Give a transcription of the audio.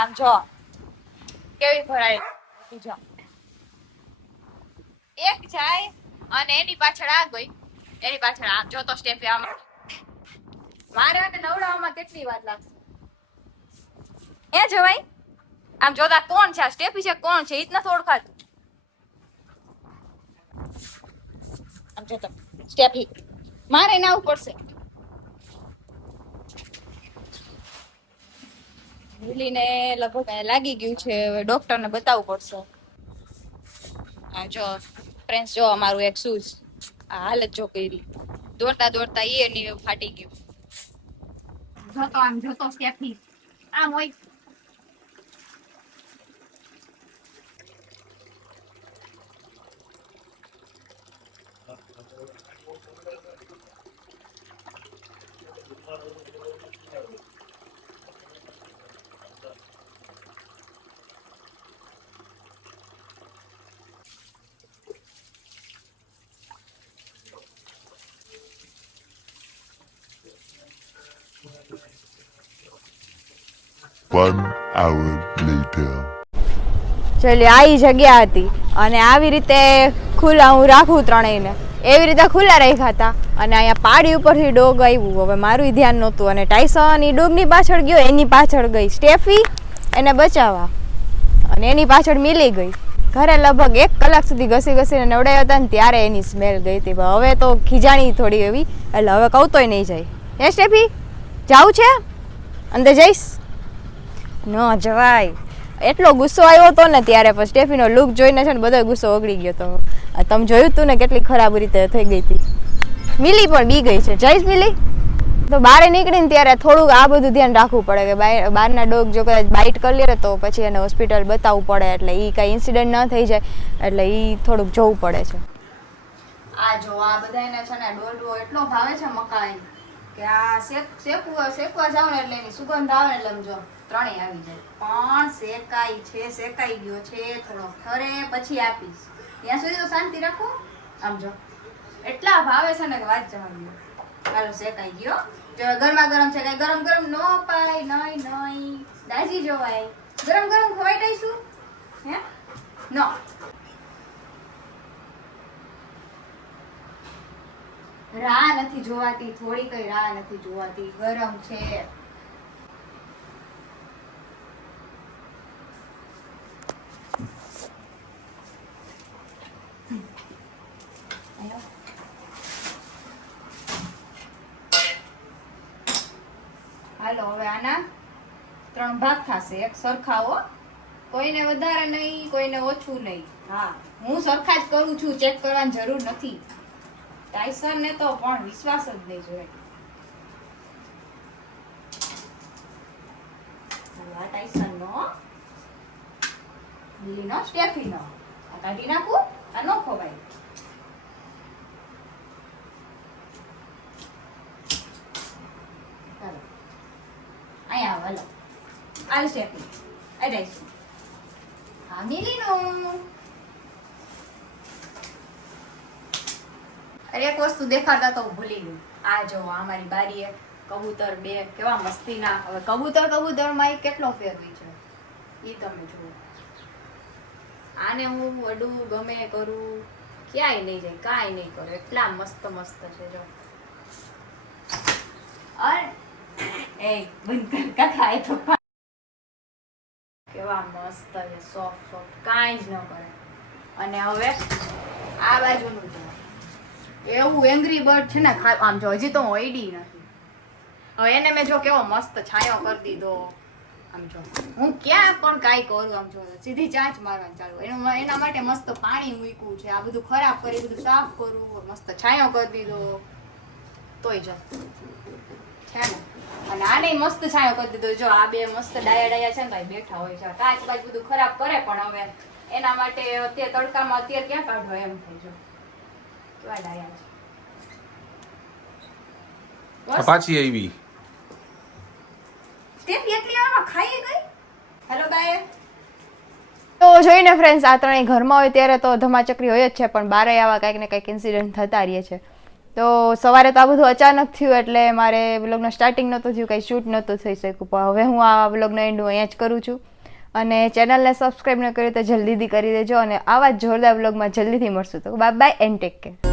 આમ જો કેવી ભરાય જો એક જાય અને એની પાછળ આ ગઈ, એની પાછળ આમ જો તો સ્ટેપ આમ મારે અને નવડાવવામાં કેટલી વાર લાગશે એ જવાય. આમ જોતા કોણ છે આ સ્ટેફી છે કોણ છે ઈ જ નથી ઓળખાતું. આમ જોતો સ્ટેફી મારે ના પડશે. લીલીને લગભગ લાગી ગયું છે, હવે ડોક્ટરને બતાવવું પડશે. આ જો ફ્રેન્ડ્સ જો અમારું એક શૂઝ આ હાલત જો કરી દોડતા દોડતા એની ફાટી ગયું. જોતો આમ જોતો સ્ટેફી આમ હોય. 1 hour later. ચલી આ જગ્યા હતી અને આવી રીતે ખુલ્લા હું રાખું ત્રણેયને એવી રીતે ખુલ્લા રાખ્યા હતા અને અહીંયા પાડી ઉપરથી ડોગ આવ્યું. હવે મારું ધ્યાન નહોતું અને ટાઈસન એ ડોગની પાછળ ગયો, એની પાછળ ગઈ સ્ટેફી એને બચાવવા અને એની પાછળ મિલી ગઈ. ઘરે લગભગ 1 કલાક સુધી ઘસી ઘસીને નવડાવ્યા હતા ને ત્યારે એની સ્મેલ ગઈ હતી. હવે તો ખીજાણી થોડી એવી એટલે હવે કહું તોય નહીં જાય. હે સ્ટેફી જાવું છે અંદર જઈશ? ન જવાય. એટલો ગુસ્સો આવ્યો હતો ને ત્યારે પછી સ્ટેફીનો લુક જોઈને છે ને બધો ગુસ્સો ઓગળી ગયો હતો. તમે જોયું તું ને કેટલી ખરાબ રીતે થઈ ગઈ હતી. મિલી પણ બી ગઈ છે. જઈશ મિલી? તો બહાર નીકળીને ત્યારે થોડુંક આ બધું ધ્યાન રાખવું પડે કે બહારના ડોગ જો કદાચ બાઇટ કરી લે તો પછી એને હોસ્પિટલ બતાવવું પડે એટલે એ કાંઈ ઇન્સિડન્ટ ન થઈ જાય એટલે એ થોડુંક જોવું પડે છે. આ જો આ બધા એને છે ને ડોડવો એટલો ભાવે છે મકાઈ કે આ શેકવા જાવ ને એટલે એની સુગંધ આવે ને એટલે સમજો ત્રણેય આવી જાય. પણ શેકાઈ છે, શેકાઈ ગયો છે, થોડો ખરે પછી આપીશ. ત્યાં સુધી તો શાંતિ રાખો. આમ જો એટલા ભાવે છે ને કે વાત જવા દો. હાલો શેકાઈ ગયો. જો ગરમા ગરમ છે, કઈ ગરમ ગરમ ન પાય. નહીં દાજી જોવાય. ગરમ ગરમ ખવાઈ દઈશું હે ન રાહ નથી જોવાતી, થોડી કઈ રાહ નથી જોવાતી. ગરમ છે. હાલો હવે આના 3 ભાગ થશે. એક સરખાઓ, કોઈને વધારે નહીં કોઈને ઓછું નહીં. હા હું સરખા જ કરું છું, ચેક કરવાની જરૂર નથી. ટાઈસન ને તો પણ વિશ્વાસ જ નહીં જોઈએ. ટાઈસન નો લીલી નો સ્ટેફી નો આ કાઢી નાખું. આ નો ખવાય. ચાલો અહીંયા આવો. હાલો આ સ્ટેફી આ ટાઈસન આ લીલી નો. અરે એક વસ્તુ દેખાડતા તો ભૂલી ગઈ. આ જો અમારી બારીએ કબૂતર 2 કેવા મસ્તીના. હવે કબૂતર માં કેટલો ફેર હોય છે ઈ તમે જુઓ. આને હું વડું ગમે કરું ક્યાંય નહીં જાય, કાંઈ નહીં કરું. એટલા મસ્ત મસ્ત છે જો. અરે એ બંધ કર કાકા, એ તો કેવા મસ્ત છે, સોફ્ટ કાંઈ જ ન કરે. અને હવે આ બાજુનું જો એવું એંગ્રી બર્ડ છે ને આમ જો હજી તો હું ઓઈડી નથી. હવે એને મેં જો કેવો મસ્ત છાંયો કરી દીધો. આમ જો હું ક્યાં પણ કાંઈ કરું આમ જો સીધી ચાંચ મારવાનું ચાલુ. એના માટે મસ્ત પાણી મૂક્યું છે. આ બધું ખરાબ કરી બધું સાફ કરું, મસ્ત છાંયો કરી દીધો તોય જો છે ને. અને આને મસ્ત છાંયો કરી દીધો. જો આ 2 મસ્ત ડાયા છે ને ભાઈ બેઠા હોય છે. કાચ બાજ બધું ખરાબ કરે પણ હવે એના માટે અત્યારે તડકામાં અત્યારે ક્યાં કાઢો એમ થઈ જો. કેવા ડાયા છે. પાછી આવી સ્ટેફી એટલી આમાં ખાઈ ગઈ. Hello by. તો જોઈને ફ્રેન્ડ્સ આ ત્રણેય ઘરમાં હોય ત્યારે તો ધમાચકરી હોય જ છે, પણ બારે આવા કંઈક ને કંઈક ઇન્સિડન્ટ થતા રહે છે. તો સવારે તો આ બધું અચાનક થયું એટલે મારે વ્લોગનો સ્ટાર્ટિંગ નહોતું થયું, કંઈ શૂટ નહોતું થઈ શક્યું. પણ હવે હું આ વ્લોગનો એન્ડ હું અહીંયા જ કરું છું. અને ચેનલને સબસ્ક્રાઈબ ન કરી તો જલ્દીથી કરી દેજો. અને આવા જ જોરદાર વ્લોગમાં જલ્દીથી મળશું. તો bye bye and take care.